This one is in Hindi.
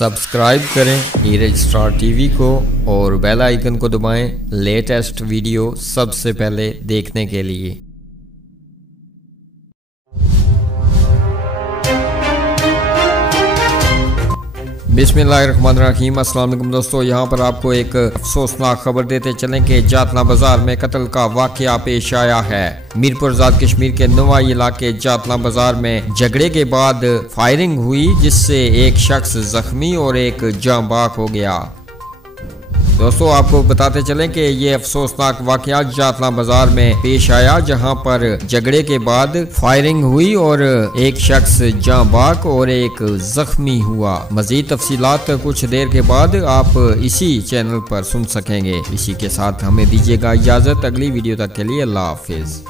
सब्सक्राइब करें नीरज स्टार टीवी को और बेल आइकन को दबाएं लेटेस्ट वीडियो सबसे पहले देखने के लिए। बिस्मिल्लाहिर्रहमानिर्रहीम। अस्सलाम वालेकुम दोस्तों, यहाँ पर आपको एक अफसोसनाक खबर देते चलें कि जातना बाजार में कत्ल का वाकया पेश आया है। मीरपुर आजाद कश्मीर के नवाई इलाके जातना बाजार में झगड़े के बाद फायरिंग हुई, जिससे एक शख्स जख्मी और एक जाँ बाक हो गया। दोस्तों आपको बताते चलें कि ये अफसोसनाक वाकया जातना बाजार में पेश आया, जहां पर झगड़े के बाद फायरिंग हुई और एक शख्स जाँ बाक और एक जख्मी हुआ। मजीद तफसीलात कुछ देर के बाद आप इसी चैनल पर सुन सकेंगे। इसी के साथ हमें दीजिएगा इजाजत। अगली वीडियो तक के लिए अल्लाह हाफिज।